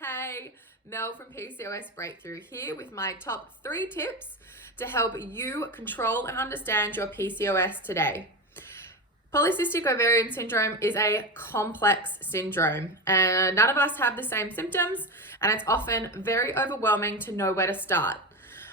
Hey, Mel from PCOS Breakthrough here with my top 3 tips to help you control and understand your PCOS today. Polycystic ovarian syndrome is a complex syndrome and none of us have the same symptoms, and it's often very overwhelming to know where to start.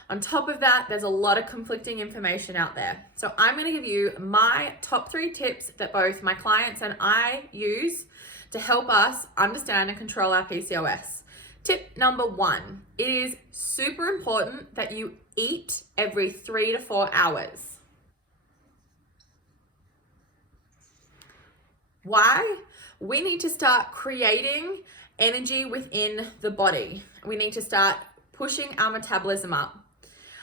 On top of that, there's a lot of conflicting information out there. So I'm going to give you my top 3 tips that both my clients and I use to help us understand and control our PCOS. Tip number 1, it is super important that you eat every 3 to 4 hours. Why? We need to start creating energy within the body. We need to start pushing our metabolism up.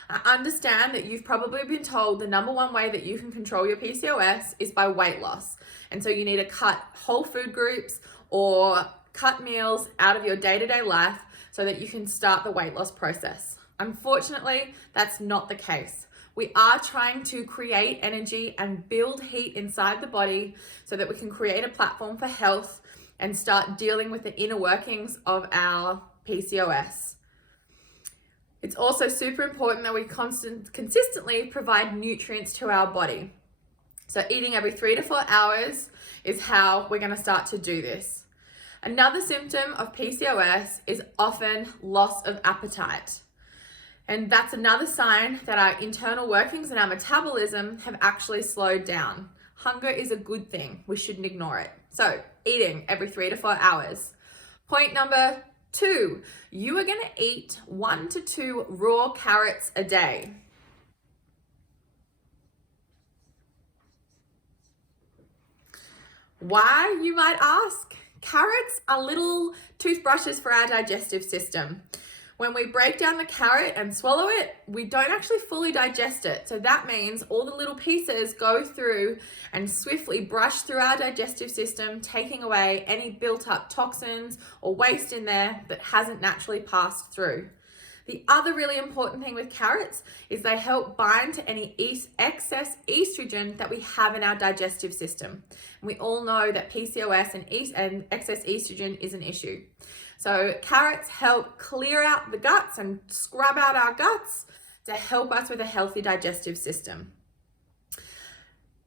I understand that you've probably been told the number 1 way that you can control your PCOS is by weight loss. And so you need to cut whole food groups or cut meals out of your day-to-day life so that you can start the weight loss process. Unfortunately, that's not the case. We are trying to create energy and build heat inside the body so that we can create a platform for health and start dealing with the inner workings of our PCOS. It's also super important that we consistently provide nutrients to our body. So eating every 3 to 4 hours is how we're going to start to do this. Another symptom of PCOS is often loss of appetite. And that's another sign that our internal workings and our metabolism have actually slowed down. Hunger is a good thing. We shouldn't ignore it. So eating every 3 to 4 hours. Point number 2, you are going to eat 1 to 2 raw carrots a day. Why, you might ask? Carrots are little toothbrushes for our digestive system. When we break down the carrot and swallow it, we don't actually fully digest it. So that means all the little pieces go through and swiftly brush through our digestive system, taking away any built up toxins or waste in there that hasn't naturally passed through. The other really important thing with carrots is they help bind to any excess estrogen that we have in our digestive system. And we all know that PCOS and excess estrogen is an issue. So carrots help clear out the guts and scrub out our guts to help us with a healthy digestive system.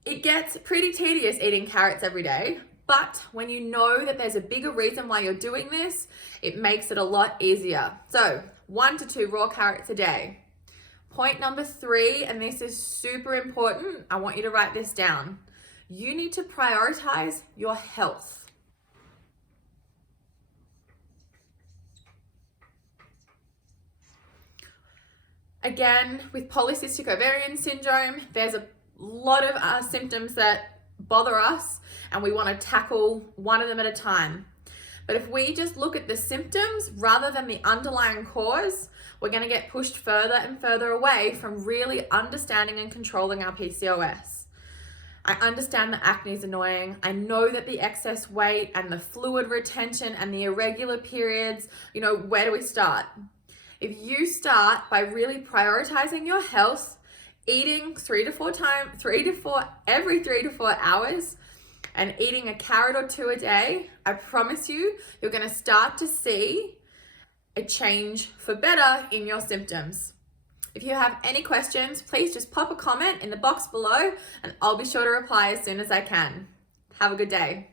It gets pretty tedious eating carrots every day, but when you know that there's a bigger reason why you're doing this, it makes it a lot easier. So 1 to 2 raw carrots a day. Point number 3, and this is super important, I want you to write this down. You need to prioritize your health. Again, with polycystic ovarian syndrome, there's a lot of symptoms that bother us, and we want to tackle one of them at a time. But if we just look at the symptoms rather than the underlying cause, we're going to get pushed further and further away from really understanding and controlling our PCOS. I understand that acne is annoying. I know that the excess weight and the fluid retention and the irregular periods, where do we start? If you start by really prioritizing your health, eating every 3 to 4 hours, and eating a carrot or 2 a day, I promise you're going to start to see a change for better in your symptoms. If you have any questions, please just pop a comment in the box below and I'll be sure to reply as soon as I can. Have a good day.